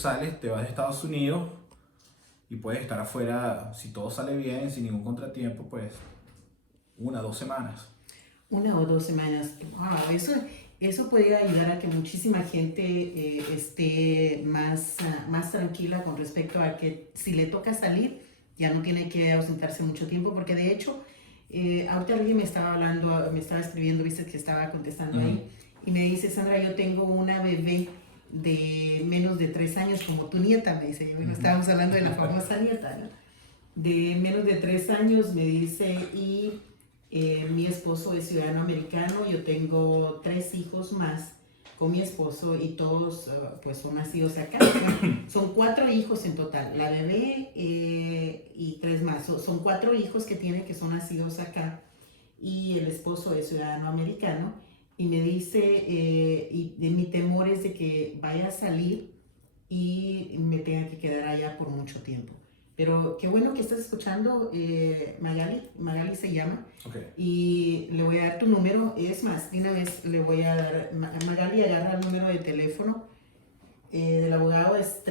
sales, te vas de Estados Unidos y puedes estar afuera, si todo sale bien, sin ningún contratiempo, pues 1 o 2 semanas. 1 o 2 semanas. Wow, eso puede ayudar a que muchísima gente esté más tranquila con respecto a que si le toca salir, ya no tiene que ausentarse mucho tiempo, porque de hecho, ahorita alguien me estaba hablando, me estaba escribiendo, viste que estaba contestando ahí, y me dice, Sandra, yo tengo una bebé de menos de 3 años, como tu nieta, me dice. Bueno, estábamos hablando de la famosa nieta, ¿no? De menos de 3 años, me dice, y mi esposo es ciudadano americano, yo tengo 3 hijos más con mi esposo y todos pues son nacidos acá. Bueno, son 4 hijos en total, la bebé y 3 más. Son 4 hijos que tiene que son nacidos acá y el esposo es ciudadano americano. Y me dice, y mi temor es de que vaya a salir y me tenga que quedar allá por mucho tiempo. Pero qué bueno que estás escuchando, Magali se llama, Okay. y le voy a dar tu número. Es más, de una vez le voy a dar, Magali agarra el número de teléfono del abogado, es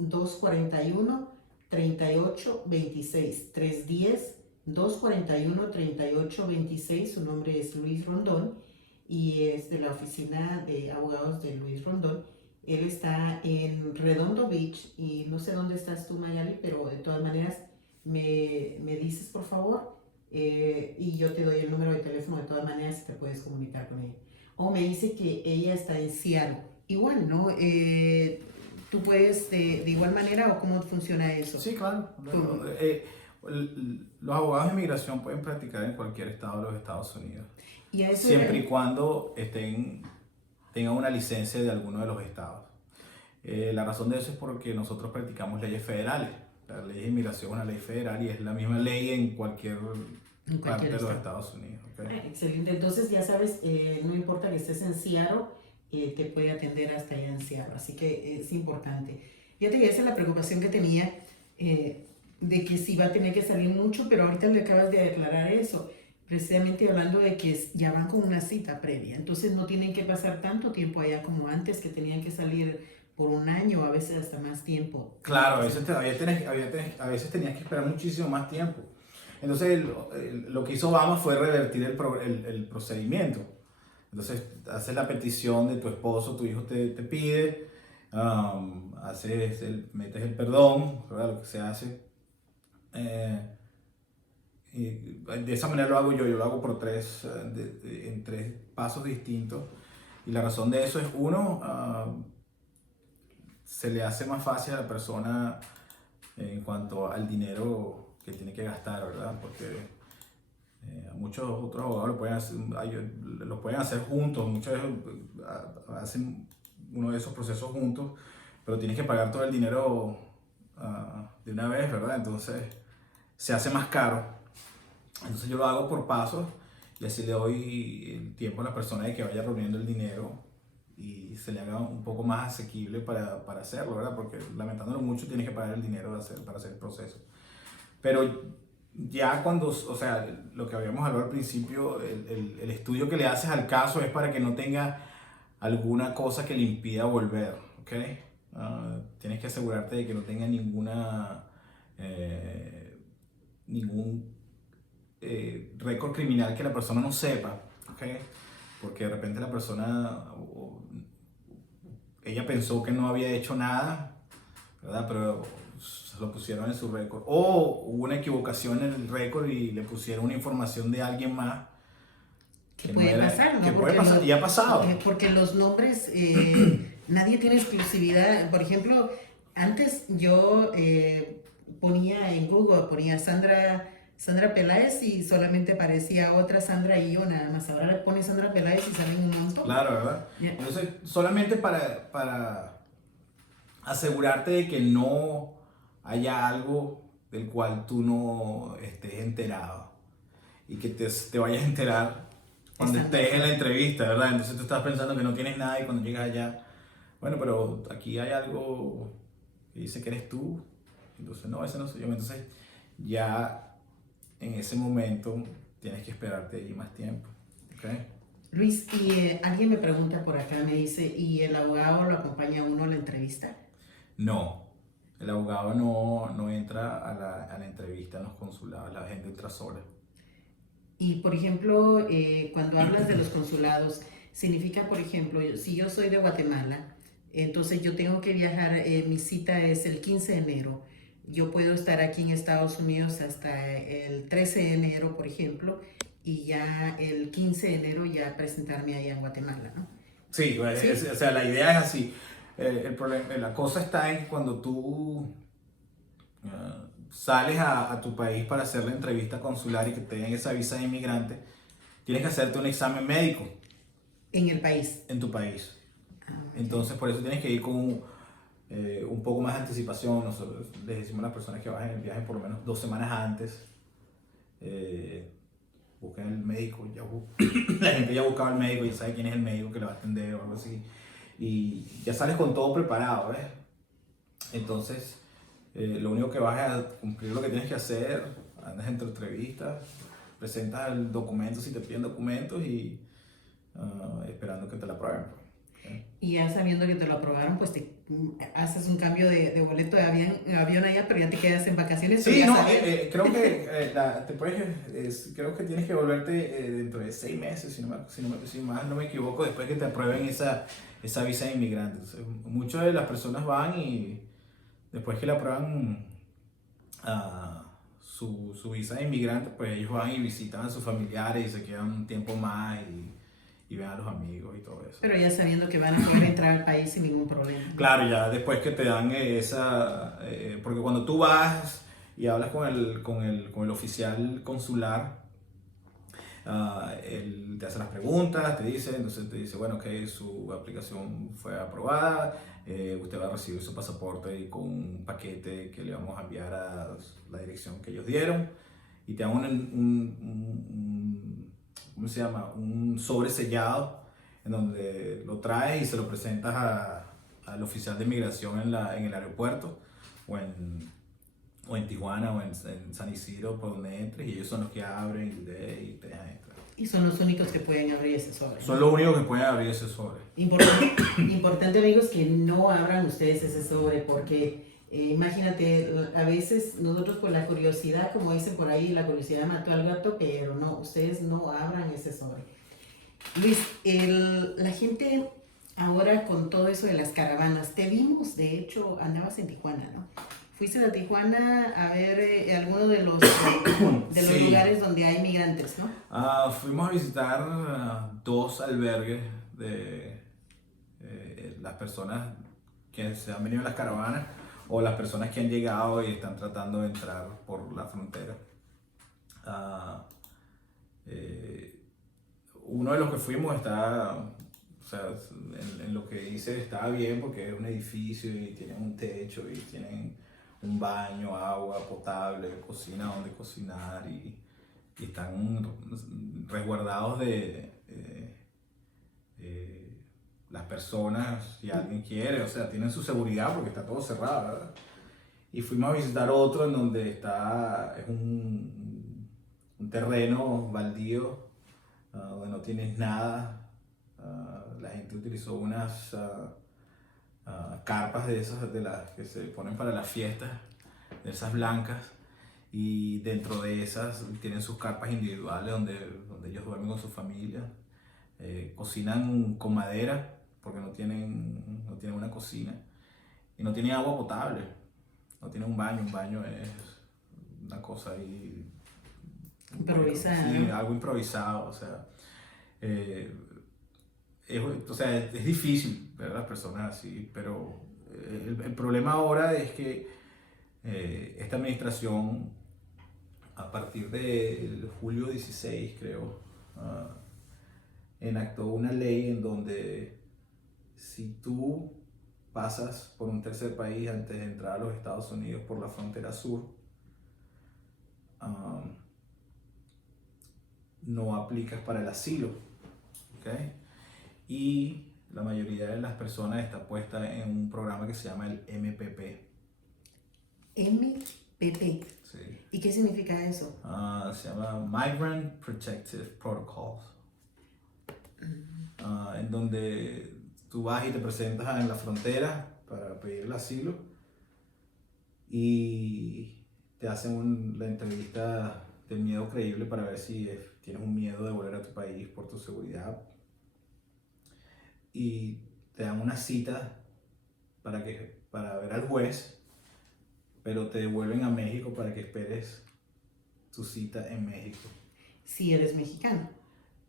310-241-3826, 310-241-3826, su nombre es Luis Rondón y es de la oficina de abogados de Luis Rondón. Él está en Redondo Beach y no sé dónde estás tú, Mayali, pero de todas maneras me dices por favor y yo te doy el número de teléfono de todas maneras si te puedes comunicar con ella. O me dice que ella está en Seattle. Igual, ¿no? ¿Tú puedes de igual manera o cómo funciona eso? Sí, claro. Los abogados de inmigración pueden practicar en cualquier estado de los Estados Unidos, Y a eso siempre y cuando tengan una licencia de alguno de los estados. La razón de eso es porque nosotros practicamos leyes federales. La ley de inmigración es una ley federal y es la misma ley en cualquier parte de los Estados Unidos. ¿Okay? Excelente. Entonces ya sabes, no importa que estés en Seattle, te puede atender hasta allá en Seattle. Así que es importante. Fíjate que esa es la preocupación que tenía de que sí va a tener que salir mucho, pero ahorita le acabas de declarar eso. Precisamente hablando de que ya van con una cita previa. Entonces no tienen que pasar tanto tiempo allá como antes, que tenían que salir por un año, a veces hasta más tiempo. Claro, a veces tenías que esperar muchísimo más tiempo. Entonces, lo que hizo Obama fue revertir el procedimiento. Entonces, haces la petición de tu esposo, tu hijo te pide, metes el perdón, ¿verdad? Lo que se hace. Y de esa manera lo hago yo lo hago por en 3 pasos distintos. Y la razón de eso es, uno, se le hace más fácil a la persona en cuanto al dinero que tiene que gastar, ¿verdad? Porque muchos otros abogados lo pueden hacer juntos, muchos hacen uno de esos procesos juntos, pero tienes que pagar todo el dinero de una vez, ¿verdad? Entonces se hace más caro. Entonces yo lo hago por pasos y así le doy el tiempo a la persona de que vaya reuniendo el dinero y se le haga un poco más asequible para hacerlo, ¿verdad? Porque lamentándolo mucho tienes que pagar el dinero para hacer el proceso. Pero ya cuando, o sea, lo que habíamos hablado al principio, el estudio que le haces al caso es para que no tenga alguna cosa que le impida volver, ¿ok? Tienes que asegurarte de que no tenga ningún récord criminal que la persona no sepa, ¿ok? Porque de repente la persona, ella pensó que no había hecho nada, ¿verdad? Pero se lo pusieron en su récord. O hubo una equivocación en el récord y le pusieron una información de alguien más. Que puede pasar, ¿no? Que puede pasar, y ha pasado. Porque los nombres, nadie tiene exclusividad. Por ejemplo, antes yo ponía en Google, ponía Sandra Peláez y solamente aparecía otra Sandra y yo nada más. Ahora le pones Sandra Peláez y salen un montón. Claro, ¿verdad? Yeah. Entonces, solamente para asegurarte de que no haya algo del cual tú no estés enterado y que te vayas a enterar cuando estés en la entrevista, ¿verdad? Entonces tú estás pensando que no tienes nada y cuando llegas allá, bueno, pero aquí hay algo que dice que eres tú, entonces no, ese no soy yo. Entonces ya en ese momento tienes que esperarte allí más tiempo, ¿ok? Luis, y alguien me pregunta por acá, me dice, ¿y el abogado lo acompaña a uno a la entrevista? No, el abogado no entra a la entrevista en los consulados, la gente entra sola. Y por ejemplo, cuando hablas de los consulados, significa, por ejemplo, si yo soy de Guatemala, entonces yo tengo que viajar, mi cita es el 15 de enero. Yo puedo estar aquí en Estados Unidos hasta el 13 de enero, por ejemplo, y ya el 15 de enero ya presentarme allá en Guatemala, ¿no? Sí, ¿Sí? o sea, la idea es así. El problema, la cosa está en cuando tú sales a tu país para hacer la entrevista consular y que te den esa visa de inmigrante, tienes que hacerte un examen médico En el país. en tu país. Ah, ok. Entonces, por eso tienes que ir con un poco más de anticipación. Nosotros les decimos a las personas que viajen por lo menos 2 semanas antes. Eh, Busquen el médico. La gente ya buscaba el médico, ya sabe quién es el médico que le va a atender o algo así. Y ya sales con todo preparado, ¿ves? Entonces, lo único que vas a cumplir lo que tienes que hacer, andas entre entrevistas, presentas el documento si te piden documentos y esperando que te la aprueben. ¿Okay? Y ya sabiendo que te lo aprobaron, pues te haces un cambio de boleto de avión allá, pero ya te quedas en vacaciones. Pero Sí, ya no, sabías. creo que creo que tienes que volverte dentro de 6 meses, si más no me equivoco, después que te aprueben esa visa de inmigrante. Entonces, muchas de las personas van y después que le aprueban su visa de inmigrante, pues ellos van y visitan a sus familiares y se quedan un tiempo más y ven a los amigos y todo eso. Pero ya sabiendo que van a poder entrar al país sin ningún problema. Claro, ya después que te dan porque cuando tú vas y hablas con el oficial consular, él te hace las preguntas, entonces te dice, bueno, que su aplicación fue aprobada, usted va a recibir su pasaporte y con un paquete que le vamos a enviar a la dirección que ellos dieron y te dan ¿cómo se llama? Un sobre sellado en donde lo traes y se lo presentas al oficial de inmigración en el aeropuerto o en Tijuana o en San Isidro, por donde entres, y ellos son los que abren y te dejan entrar. Y son los únicos que pueden abrir ese sobre. Son los únicos que pueden abrir ese sobre. Importante, amigos, que no abran ustedes ese sobre porque imagínate, a veces nosotros por la curiosidad, como dicen por ahí, la curiosidad mató al gato, pero no, ustedes no abran ese sobre. Luis, la gente ahora con todo eso de las caravanas, te vimos, de hecho, andabas en Tijuana, ¿no? Fuiste a Tijuana a ver algunos de los Sí. lugares donde hay migrantes, ¿no? Fuimos a visitar 2 albergues de las personas que se han venido en las caravanas o las personas que han llegado y están tratando de entrar por la frontera. Uno de los que fuimos está, o sea, en lo que dice estaba bien porque es un edificio y tienen un techo y tienen un baño, agua potable, cocina donde cocinar y están resguardados de las personas si alguien quiere, o sea, tienen su seguridad porque está todo cerrado, ¿verdad? Y fuimos a visitar otro en donde es un terreno baldío, donde no tienes nada. La gente utilizó unas carpas de esas, de las que se ponen para las fiestas, de esas blancas, y dentro de esas tienen sus carpas individuales donde ellos duermen con su familia. Cocinan con madera porque no tienen una cocina y no tienen agua potable, no tienen un baño es una cosa ahí Improvisada. sí, algo improvisado, o sea, es difícil ver a las personas así, pero el problema ahora es que esta administración, a partir de julio 16, creo, enactó una ley en donde si tú pasas por un tercer país antes de entrar a los Estados Unidos por la frontera sur, no aplicas para el asilo, ¿okay? Y la mayoría de las personas está puesta en un programa que se llama el MPP. MPP. Sí. ¿Y qué significa eso? Se llama Migrant Protective Protocols, en donde tú vas y te presentas en la frontera para pedir el asilo y te hacen la entrevista del miedo creíble para ver si tienes un miedo de volver a tu país por tu seguridad. Y te dan una cita para ver al juez, pero te devuelven a México para que esperes tu cita en México. Si eres mexicano.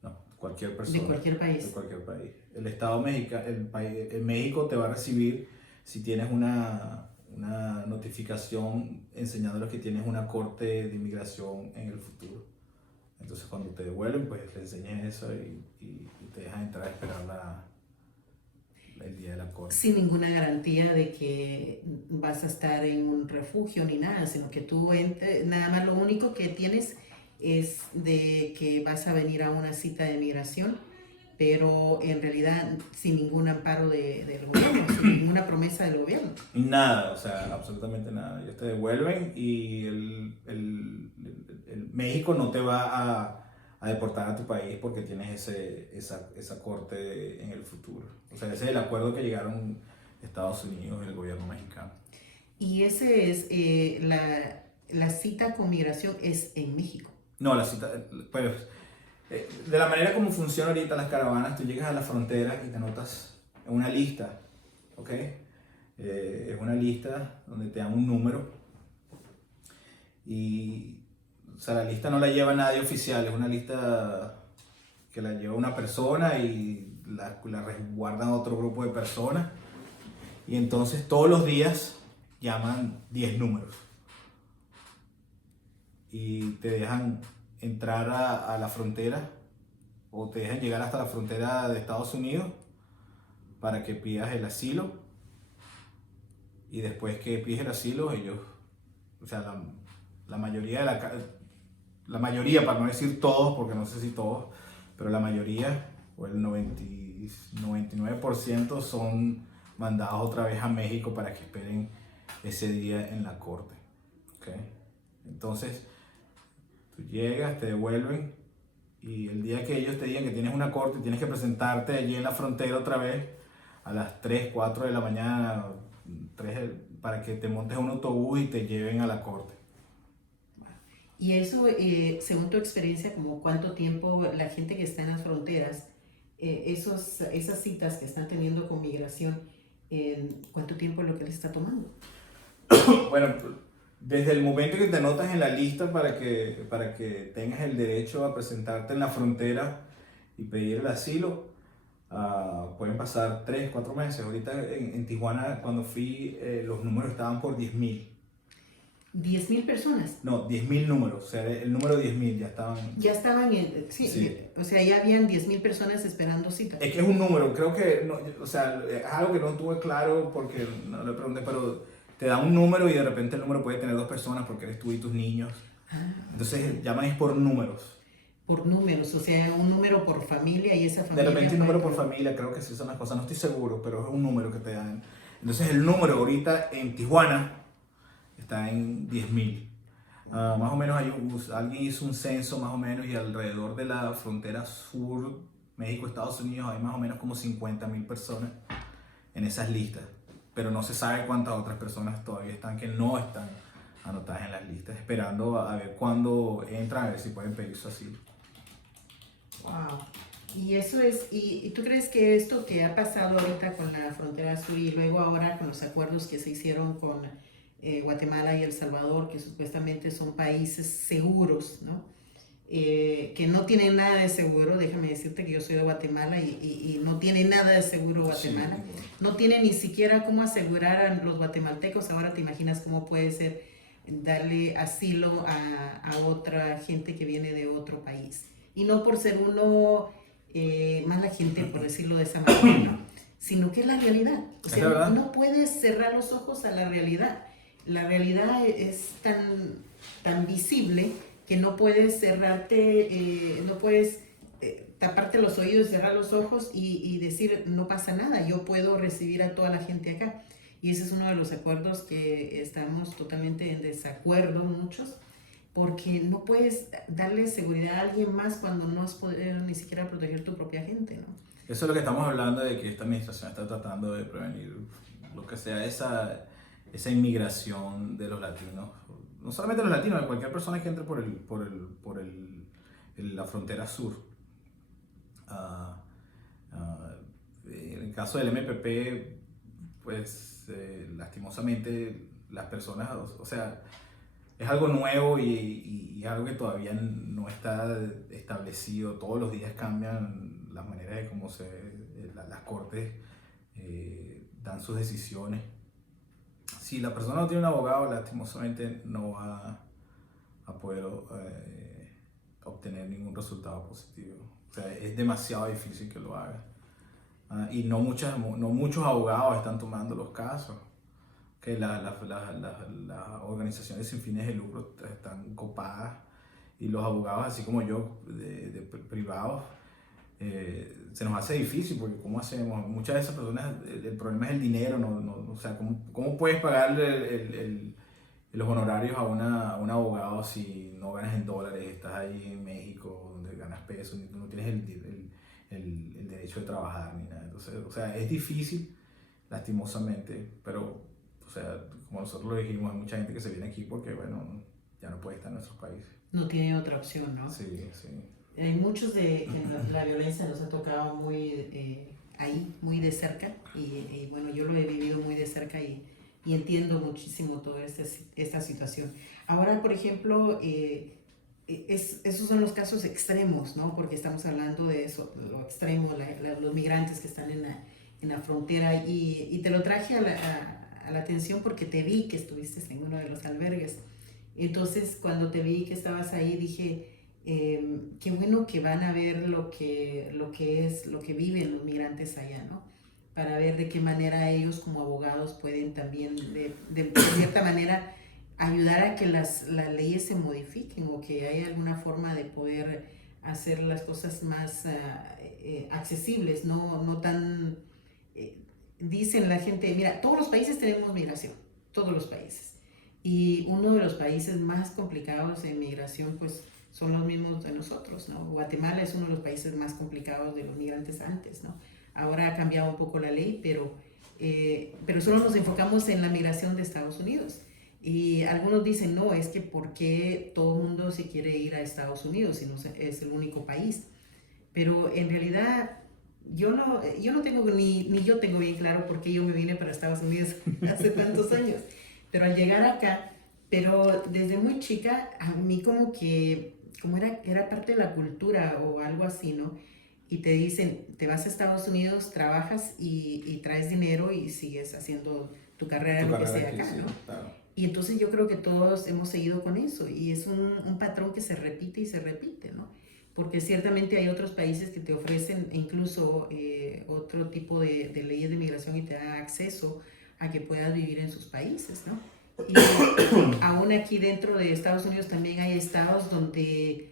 No, cualquier persona. De cualquier país. De cualquier país. El Estado mexicano, el México te va a recibir si tienes una notificación enseñándoles que tienes una corte de inmigración en el futuro. Entonces cuando te devuelven, pues le enseñas eso y te dejan entrar a esperar el día de la corte. Sin ninguna garantía de que vas a estar en un refugio ni nada, sino que tú nada más lo único que tienes es de que vas a venir a una cita de migración, pero en realidad sin ningún amparo del gobierno, sin ninguna promesa del gobierno. Nada, o sea, absolutamente nada. Ellos te devuelven y el México no te va a deportar a tu país porque tienes esa corte en el futuro. O sea, ese es el acuerdo que llegaron Estados Unidos y el gobierno mexicano. Y ese es, la cita con migración es en México. No, la cita, pues, de la manera como funciona ahorita las caravanas, tú llegas a la frontera y te anotas en una lista, ¿ok? Es una lista donde te dan un número y, o sea, la lista no la lleva nadie oficial, es una lista que la lleva una persona y la resguardan otro grupo de personas y entonces todos los días llaman 10 números y te dejan entrar a la frontera o te dejan llegar hasta la frontera de Estados Unidos para que pidas el asilo y después que pides el asilo ellos, o sea, la mayoría la mayoría, para no decir todos, porque no sé si todos, pero la mayoría o el 99% son mandados otra vez a México para que esperen ese día en la corte, ¿okay? Entonces tú llegas, te devuelven y el día que ellos te digan que tienes una corte, tienes que presentarte allí en la frontera otra vez a las 3, 4 de la mañana, 3, para que te montes en un autobús y te lleven a la corte. Y eso, según tu experiencia, como cuánto tiempo la gente que está en las fronteras, esas citas que están teniendo con migración, ¿cuánto tiempo es lo que les está tomando? Bueno, desde el momento que te anotas en la lista para que tengas el derecho a presentarte en la frontera y pedir el asilo, pueden pasar 3, 4 meses. Ahorita en Tijuana, cuando fui, los números estaban por 10,000. 10,000 personas. No, 10,000 números, o sea, el número 10,000 ya estaban. Ya estaban sí, sí. O sea, ya habían 10,000 personas esperando cita. Es que es un número, creo que, no, o sea, es algo que no tuve claro porque no le pregunté, pero te dan un número y de repente el número puede tener 2 personas porque eres tú y tus niños. Entonces llaman es por números. Por números, o sea, un número por familia y esa familia. De repente un número por familia, creo que sí son las cosas, no estoy seguro, pero es un número que te dan. Entonces el número ahorita en Tijuana está en 10,000. Más o menos alguien hizo un censo más o menos y alrededor de la frontera sur, México, Estados Unidos, hay más o menos como 50,000 personas en esas listas. Pero no se sabe cuántas otras personas todavía están que no están anotadas en las listas, esperando a ver cuándo entran, a ver si pueden pedir su asilo. Wow. Y eso es, y tú crees que esto que ha pasado ahorita con la frontera sur y luego ahora con los acuerdos que se hicieron con Guatemala y El Salvador, que supuestamente son países seguros, ¿no? Que no tienen nada de seguro, déjame decirte que yo soy de Guatemala y no tiene nada de seguro Guatemala, sí, bueno. No tiene ni siquiera cómo asegurar a los guatemaltecos. Ahora te imaginas cómo puede ser darle asilo a otra gente que viene de otro país. Y no por ser uno mala gente, por decirlo de esa manera, ¿no? Sino que es la realidad. O sea, no puedes cerrar los ojos a la realidad. La realidad es tan visible que no puedes cerrarte, no puedes taparte los oídos, cerrar los ojos y decir no pasa nada, yo puedo recibir a toda la gente acá. Y ese es uno de los acuerdos que estamos totalmente en desacuerdo muchos, porque no puedes darle seguridad a alguien más cuando no has podido ni siquiera proteger tu propia gente, ¿no? Eso es lo que estamos hablando, de que esta administración está tratando de prevenir lo que sea esa inmigración de los latinos, no solamente los latinos, de cualquier persona que entre la frontera sur. Ah, en el caso del MPP, pues lastimosamente las personas, o sea, es algo nuevo y algo que todavía no está establecido. Todos los días cambian las maneras de cómo las cortes dan sus decisiones. Si la persona no tiene un abogado, lastimosamente no va a poder obtener ningún resultado positivo. O sea, es demasiado difícil que lo haga. Y no muchos abogados están tomando los casos. Que las organizaciones sin fines de lucro están copadas y los abogados, así como yo, de privados, se nos hace difícil porque ¿cómo hacemos? Muchas de esas personas, el problema es el dinero, o sea, ¿cómo puedes pagarle los honorarios a un abogado si no ganas en dólares, estás ahí en México donde ganas pesos, no tienes el derecho de trabajar ni nada? Entonces, o sea, es difícil, lastimosamente, pero o sea, como nosotros lo dijimos, hay mucha gente que se viene aquí porque, bueno, ya no puede estar en nuestros países. No tiene otra opción, ¿no? Sí, sí. Hay muchos que la violencia nos ha tocado ahí, muy de cerca, y bueno, yo lo he vivido muy de cerca y entiendo muchísimo toda esta situación. Ahora, por ejemplo, esos son los casos extremos, ¿no? Porque estamos hablando de eso, lo extremo, los migrantes que están en la frontera, y te lo traje a la atención porque te vi que estuviste en uno de los albergues. Entonces, cuando te vi que estabas ahí, dije, qué bueno que van a ver lo que viven los migrantes allá, ¿no? Para ver de qué manera ellos como abogados pueden también, de cierta manera, ayudar a que las leyes se modifiquen o que haya alguna forma de poder hacer las cosas más accesibles, no tan... dicen la gente, mira, todos los países tenemos migración, todos los países. Y uno de los países más complicados en migración, pues, son los mismos de nosotros, ¿no? Guatemala es uno de los países más complicados de los migrantes antes, ¿no? Ahora ha cambiado un poco la ley, pero solo nos enfocamos en la migración de Estados Unidos. Y algunos dicen, no, es que ¿por qué todo el mundo se quiere ir a Estados Unidos si no es el único país? Pero en realidad yo no tengo ni yo tengo bien claro por qué yo me vine para Estados Unidos hace tantos años. Pero al llegar acá, pero desde muy chica, a mí como era parte de la cultura o algo así, ¿no? Y te dicen, te vas a Estados Unidos, trabajas y traes dinero y sigues haciendo tu carrera, lo que sea acá, ¿no? Claro. Y entonces yo creo que todos hemos seguido con eso y es un patrón que se repite y se repite, ¿no? Porque ciertamente hay otros países que te ofrecen incluso otro tipo de leyes de migración y te dan acceso a que puedas vivir en sus países, ¿no? Y aún aquí dentro de Estados Unidos también hay estados donde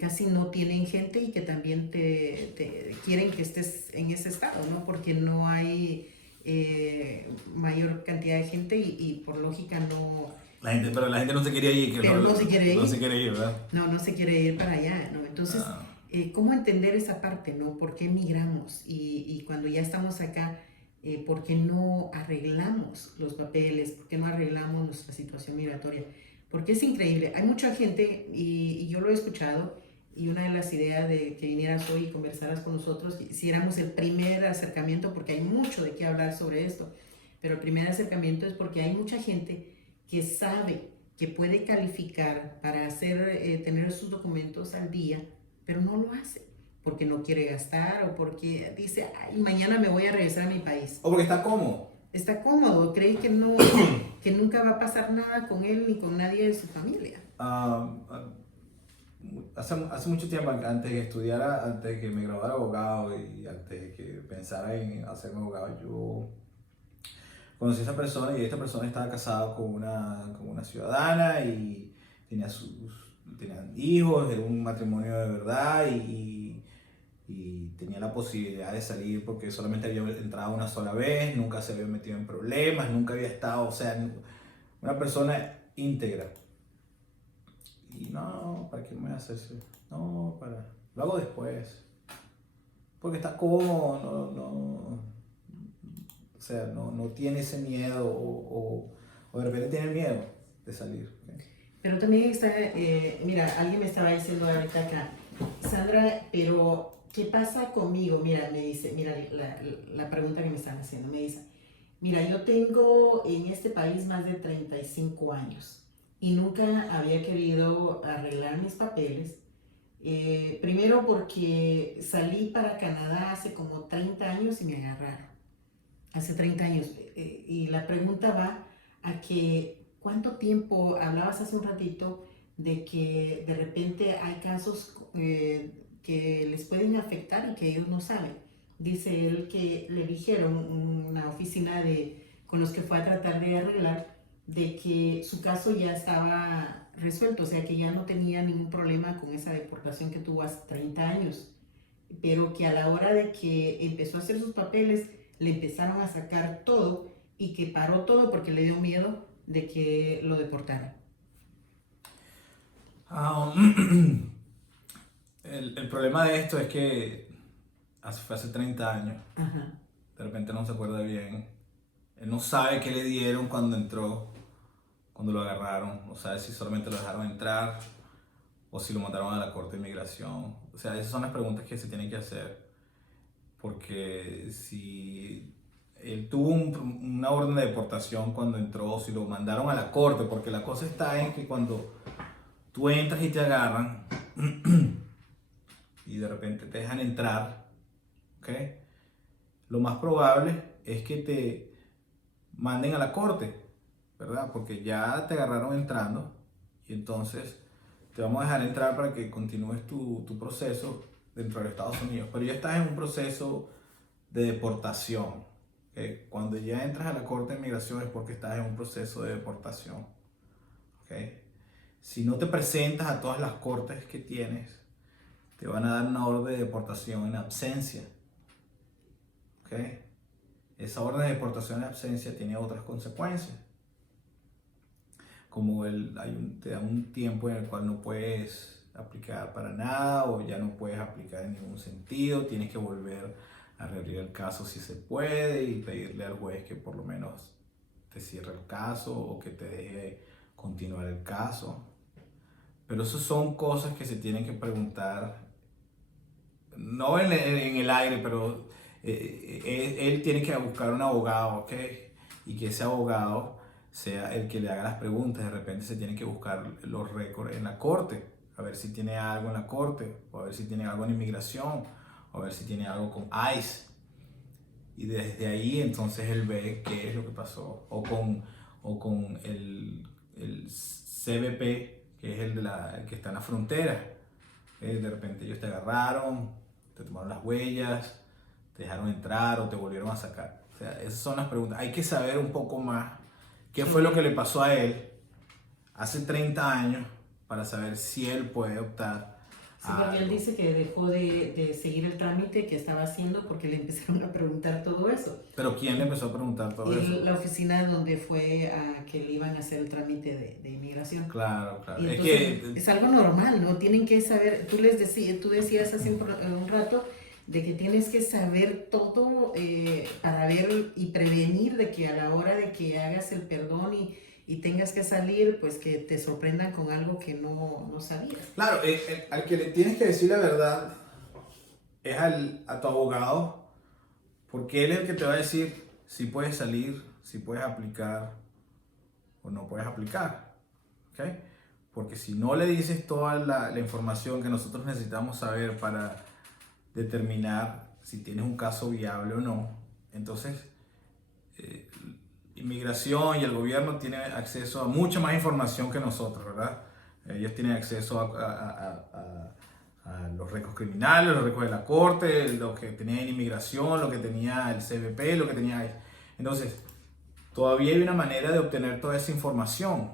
casi no tienen gente y que también te quieren que estés en ese estado, ¿no? Porque no hay mayor cantidad de gente y por lógica no... Pero la gente no se quiere ir. Pero no se quiere ir. No se quiere ir, ¿verdad? No se quiere ir para allá, ¿no? Entonces, ¿cómo entender esa parte, no? ¿Por qué migramos? Y cuando ya estamos acá, ¿por qué no arreglamos los papeles? ¿Por qué no arreglamos nuestra situación migratoria? Porque es increíble. Hay mucha gente, y yo lo he escuchado, y una de las ideas de que vinieras hoy y conversaras con nosotros, hiciéramos el primer acercamiento, porque hay mucho de qué hablar sobre esto, pero el primer acercamiento es porque hay mucha gente que sabe que puede calificar para tener sus documentos al día, pero no lo hace, porque no quiere gastar o porque dice, ay, mañana me voy a regresar a mi país. O porque está cómodo. Está cómodo, cree que que nunca va a pasar nada con él ni con nadie de su familia. Hace mucho tiempo, antes de estudiara, antes de que me graduara abogado y antes de que pensara en hacerme abogado, yo conocí a esa persona y esta persona estaba casada con una ciudadana y tenían hijos, era un matrimonio de verdad y tenía la posibilidad de salir porque solamente había entrado una sola vez, nunca se había metido en problemas, nunca había estado, o sea, una persona íntegra. Y no, ¿para qué me voy a hacer eso? No, lo hago después. Porque está cómodo, O sea, no tiene ese miedo o de repente tiene miedo de salir. ¿Okay? Pero también está, mira, alguien me estaba diciendo ahorita acá, Sandra, pero ¿qué pasa conmigo? Mira, me dice, mira la pregunta que me están haciendo, me dice, mira, yo tengo en este país más de 35 años y nunca había querido arreglar mis papeles. Primero porque salí para Canadá hace como 30 años y me agarraron. Hace 30 años. Y la pregunta va a que, ¿cuánto tiempo, hablabas hace un ratito, de que de repente hay casos que les pueden afectar y que ellos no saben? Dice él que le dijeron una oficina con los que fue a tratar de arreglar de que su caso ya estaba resuelto, o sea que ya no tenía ningún problema con esa deportación que tuvo hace 30 años, pero que a la hora de que empezó a hacer sus papeles le empezaron a sacar todo y que paró todo porque le dio miedo de que lo deportaran. El problema de esto es que fue hace 30 años. Ajá. De repente no se acuerda bien. Él no sabe qué le dieron cuando entró, cuando lo agarraron. No sabe si solamente lo dejaron entrar o si lo mandaron a la corte de inmigración. O sea, esas son las preguntas que se tienen que hacer. Porque si él tuvo una orden de deportación cuando entró, si lo mandaron a la corte, porque la cosa está en que cuando tú entras y te agarran y de repente te dejan entrar, ¿ok? Lo más probable es que te manden a la corte, ¿verdad? Porque ya te agarraron entrando y entonces te vamos a dejar entrar para que continúes tu proceso dentro de Estados Unidos. Pero ya estás en un proceso de deportación. ¿Okay? Cuando ya entras a la corte de inmigración es porque estás en un proceso de deportación. ¿Okay? Si no te presentas a todas las cortes que tienes, te van a dar una orden de deportación en absencia. ¿Okay? Esa orden de deportación en absencia tiene otras consecuencias. Como te da un tiempo en el cual no puedes aplicar para nada o ya no puedes aplicar en ningún sentido, tienes que volver a reabrir el caso si se puede y pedirle al juez que por lo menos te cierre el caso o que te deje continuar el caso. Pero eso son cosas que se tienen que preguntar, no en el aire, pero él tiene que buscar un abogado, ¿ok? Y que ese abogado sea el que le haga las preguntas. De repente se tiene que buscar los récords en la corte, a ver si tiene algo en la corte, o a ver si tiene algo en inmigración, o a ver si tiene algo con ICE. Y desde ahí entonces él ve qué es lo que pasó. O con el CBP, que es el que está en la frontera. De repente ellos te agarraron, te tomaron las huellas, te dejaron entrar o te volvieron a sacar. O sea, esas son las preguntas. Hay que saber un poco más qué fue lo que le pasó a él hace 30 años para saber si él puede optar. Sí, porque él dice que dejó de seguir el trámite que estaba haciendo porque le empezaron a preguntar todo eso. ¿Pero quién le empezó a preguntar todo eso? La oficina donde fue a que le iban a hacer el trámite de inmigración. Claro, claro. Y entonces, es algo normal, ¿no? Tienen que saber, tú decías hace un rato de que tienes que saber todo para ver y prevenir de que a la hora de que hagas el perdón y tengas que salir, pues que te sorprendan con algo que no sabías. Claro, al que le tienes que decir la verdad es a tu abogado, porque él es el que te va a decir si puedes salir, si puedes aplicar o no puedes aplicar. ¿Okay? Porque si no le dices toda la información que nosotros necesitamos saber para determinar si tienes un caso viable o no, entonces inmigración y el gobierno tienen acceso a mucha más información que nosotros, ¿verdad? Ellos tienen acceso a los récords criminales, los récords de la corte, lo que tenía en inmigración, lo que tenía el CBP, lo que tenía... Entonces, todavía hay una manera de obtener toda esa información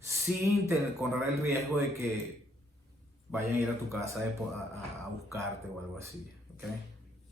sin correr el riesgo de que vayan a ir a tu casa a buscarte o algo así, ¿okay?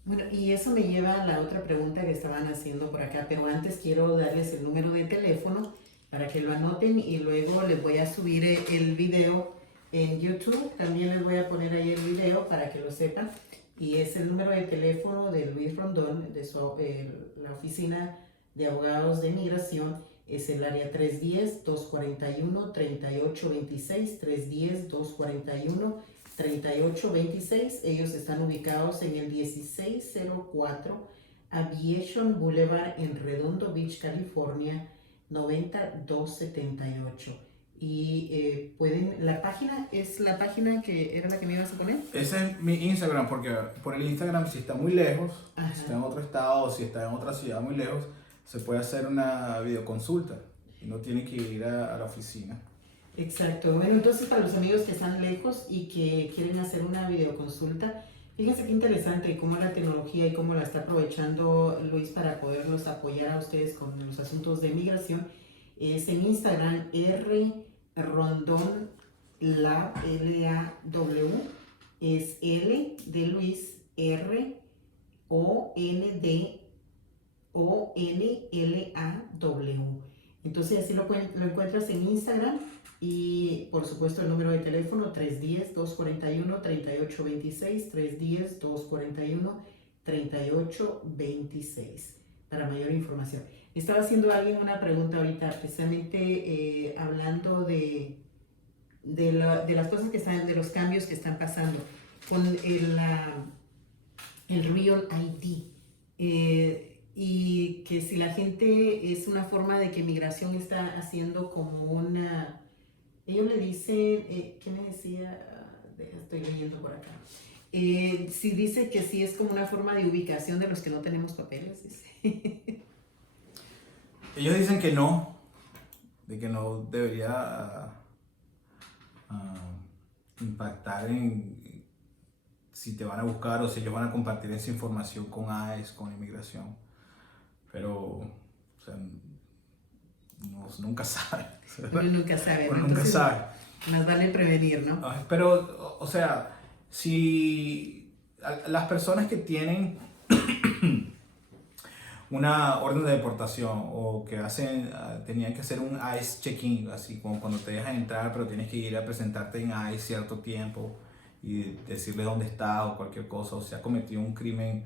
Bueno, y eso me lleva a la otra pregunta que estaban haciendo por acá, pero antes quiero darles el número de teléfono para que lo anoten y luego les voy a subir el video en YouTube. También les voy a poner ahí el video para que lo sepan. Y es el número de teléfono de Luis Rondón, de la oficina de abogados de migración es el área 310-241-3826, 310-241-3826. Ellos están ubicados en el 1604 Aviation Boulevard en Redondo Beach, California, 90278. Y la página es la página que era la que me ibas a poner. Ese es mi Instagram, porque por el Instagram, si está muy lejos, Ajá. si está en otro estado, si está en otra ciudad muy lejos, se puede hacer una videoconsulta y no tiene que ir a la oficina. Exacto. Bueno, entonces para los amigos que están lejos y que quieren hacer una videoconsulta, fíjense qué interesante cómo la tecnología y cómo la está aprovechando Luis para poderlos apoyar a ustedes con los asuntos de migración. Es en Instagram Rondon Lab, L-A-W, es L de Luis, R-O-N-D-O-N-L-A-W. Entonces así lo encuentras en Instagram y por supuesto el número de teléfono 310-241-3826, 310-241-3826 para mayor información. Estaba haciendo alguien una pregunta ahorita precisamente hablando de las cosas que están, de los cambios que están pasando con el Real ID. Y que si la gente es una forma de que migración está haciendo como una, ellos le dicen, ¿qué me decía? Estoy leyendo por acá. Si dice que sí es como una forma de ubicación de los que no tenemos papeles, dice. Ellos dicen que no, de que no debería impactar en si te van a buscar o si ellos van a compartir esa información con ICE, con inmigración. Pero, o sea, nunca sabe. Uno nunca sabe. Uno nunca sabe. Más vale prevenir, ¿no? Pero, o sea, si las personas que tienen una orden de deportación o que tenían que hacer un ICE check-in, así como cuando te dejan entrar, pero tienes que ir a presentarte en ICE cierto tiempo y decirle dónde está o cualquier cosa, o si has cometido un crimen,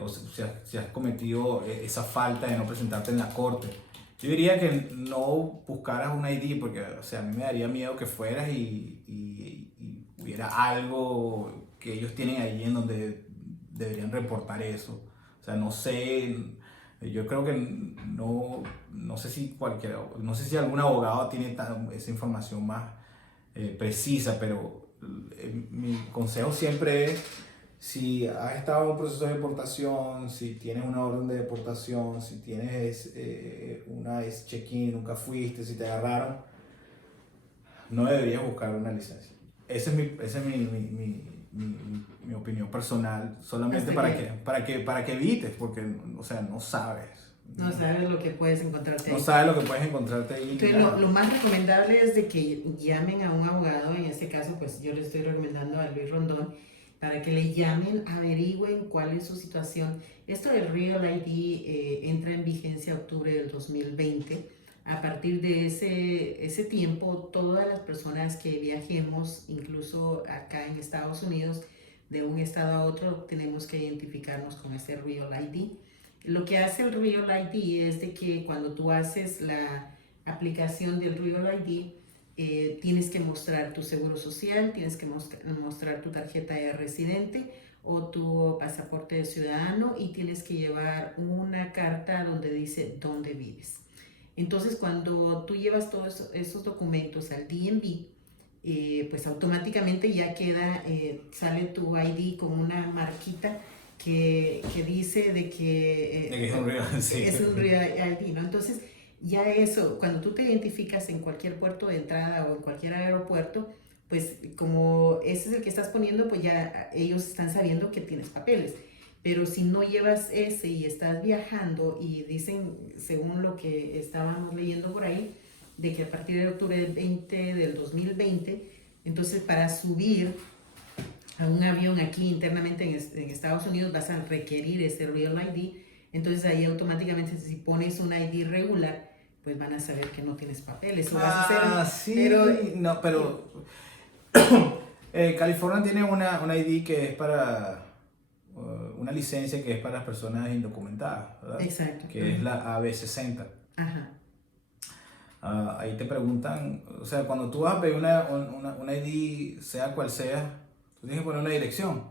o si has cometido esa falta de no presentarte en la corte. Yo diría que no buscaras un ID porque, o sea, a mí me daría miedo que fueras y hubiera algo que ellos tienen ahí en donde deberían reportar eso. O sea, no sé, yo creo que no sé si algún abogado tiene esa información más precisa, pero mi consejo siempre es, si has estado en un proceso de deportación, si tienes una orden de deportación, si tienes una check-in, nunca fuiste, si te agarraron, no deberías buscar una licencia. Esa es mi opinión personal, solamente para que evites, porque, o sea, no sabes. No sabes lo que puedes encontrarte ahí. No sabes lo que puedes encontrarte ahí. Entonces, lo más recomendable es de que llamen a un abogado. En este caso, pues yo le estoy recomendando a Luis Rondón para que le llamen, averigüen cuál es su situación. Esto del Real ID entra en vigencia octubre del 2020. A partir de ese tiempo, todas las personas que viajemos, incluso acá en Estados Unidos, de un estado a otro, tenemos que identificarnos con este Real ID. Lo que hace el Real ID es de que cuando tú haces la aplicación del Real ID, tienes que mostrar tu seguro social, tienes que mostrar tu tarjeta de residente o tu pasaporte de ciudadano y tienes que llevar una carta donde dice dónde vives. Entonces, cuando tú llevas todos esos documentos al DMV, pues automáticamente ya sale tu ID con una marquita que dice de que es un Real ID, ¿no? Entonces, ya eso, cuando tú te identificas en cualquier puerto de entrada o en cualquier aeropuerto, pues como ese es el que estás poniendo, pues ya ellos están sabiendo que tienes papeles. Pero si no llevas ese y estás viajando y dicen, según lo que estábamos leyendo por ahí, de que a partir de octubre del 2020, entonces para subir a un avión aquí internamente en Estados Unidos vas a requerir ese Real ID. Entonces ahí automáticamente si pones un ID regular, pues van a saber que no tienes papeles. Sí, pero California tiene una ID que es para un una licencia que es para las personas indocumentadas, ¿verdad? Exacto. Que es la AB60. Ajá. Ahí te preguntan, o sea, cuando tú vas a pedir una ID, sea cual sea, tú tienes que poner una dirección,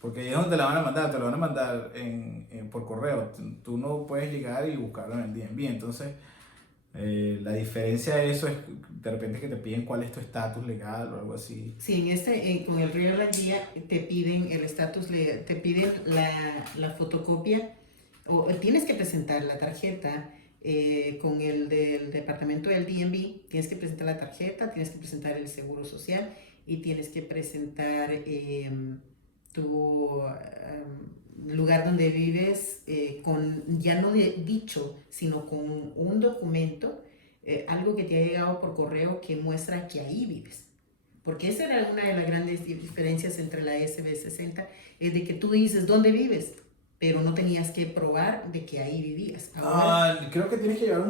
porque ahí es donde te la van a mandar, te la van a mandar por correo, tú no puedes llegar y buscarlo en el DMV, entonces la diferencia de eso es de repente que te piden cuál es tu estatus legal o algo así. Sí, con el Real ID te piden el estatus, te piden la fotocopia, o tienes que presentar la tarjeta con el del departamento del DMV, tienes que presentar la tarjeta, tienes que presentar el seguro social y tienes que presentar tu lugar donde vives con, ya no dicho, sino con un documento, algo que te ha llegado por correo que muestra que ahí vives. Porque esa era una de las grandes diferencias entre la SB60, es de que tú dices dónde vives, pero no tenías que probar de que ahí vivías. Ahora, Creo que tienes que llevar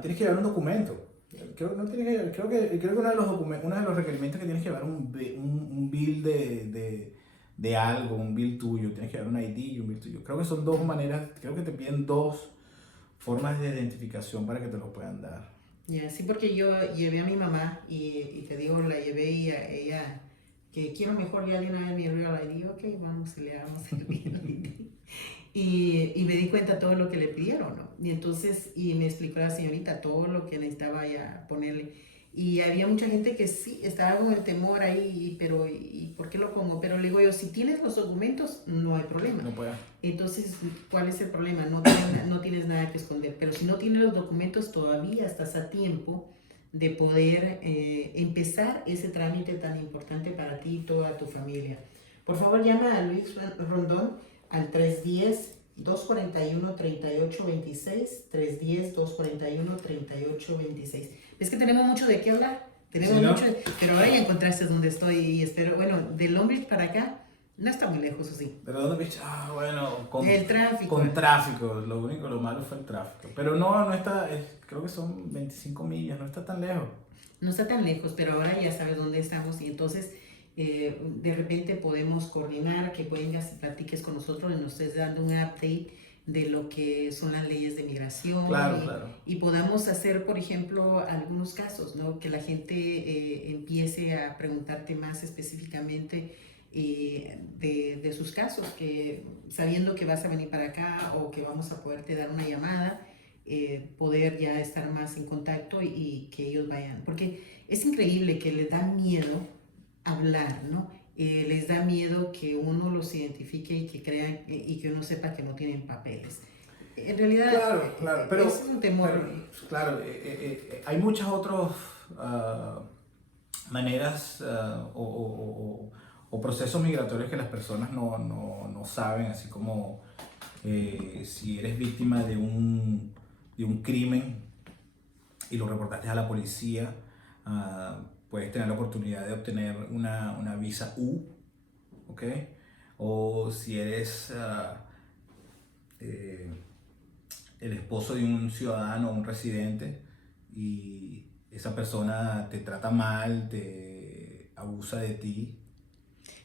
tienes que llevar un documento. No tienes que llevar, creo que uno de los requerimientos que tienes que llevar un bill de algo, un bill tuyo, tienes que llevar un ID y un bill tuyo. Creo que son dos maneras, creo que te piden dos formas de identificación para que te lo puedan dar. ya, sí, porque yo llevé a mi mamá y te digo, la llevé y a ella, que quiero mejor ya de una vez mi Real ID, ok, vamos, le damos el Real ID. Y me di cuenta todo lo que le pidieron, ¿no? Y entonces, y me explicó la señorita todo lo que necesitaba ya ponerle. Y había mucha gente que sí, estaba con el temor ahí, pero ¿y por qué lo pongo? Pero le digo yo, si tienes los documentos, no hay problema. No puede. Entonces, ¿cuál es el problema? No tienes nada que esconder, pero si no tienes los documentos, todavía estás a tiempo de poder empezar ese trámite tan importante para ti y toda tu familia. Por favor, llama a Luis Rondón al 310-241-3826, 310-241-3826. Es que tenemos mucho de qué hablar, tenemos Sí, ¿no? mucho, pero ahora ya encontraste donde estoy y espero, bueno, de Long Beach para acá, no está muy lejos, ¿o sí? ¿Pero dónde viste? Bueno, El tráfico. con tráfico, lo malo fue el tráfico. Pero no está, creo que son 25 millas, no está tan lejos. No está tan lejos, pero ahora ya sabes dónde estamos y entonces de repente podemos coordinar, que vengas y platiques con nosotros y nos estés dando un update de lo que son las leyes de migración. Claro, claro. Y podamos hacer, por ejemplo, algunos casos, ¿no? Que la gente empiece a preguntarte más específicamente de sus casos, que sabiendo que vas a venir para acá o que vamos a poderte dar una llamada, poder ya estar más en contacto y que ellos vayan. Porque es increíble que les da miedo hablar, ¿no? Les da miedo que uno los identifique y que crean y que uno sepa que no tienen papeles. En realidad, claro, pero, es un temor. claro, hay muchas otras maneras o procesos migratorios que las personas no saben, así como si eres víctima de un crimen y lo reportaste a la policía, puedes tener la oportunidad de obtener una visa U, ¿ok? O si eres el esposo de un ciudadano o un residente y esa persona te trata mal, te abusa de ti.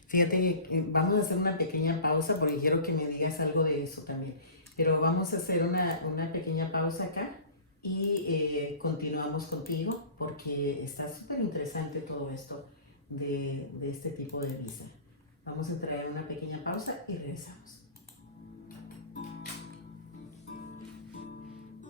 Fíjate, vamos a hacer una pequeña pausa porque quiero que me digas algo de eso también. Pero vamos a hacer una pequeña pausa acá y continuamos contigo porque está súper interesante todo esto de este tipo de visa. Vamos a traer una pequeña pausa y regresamos.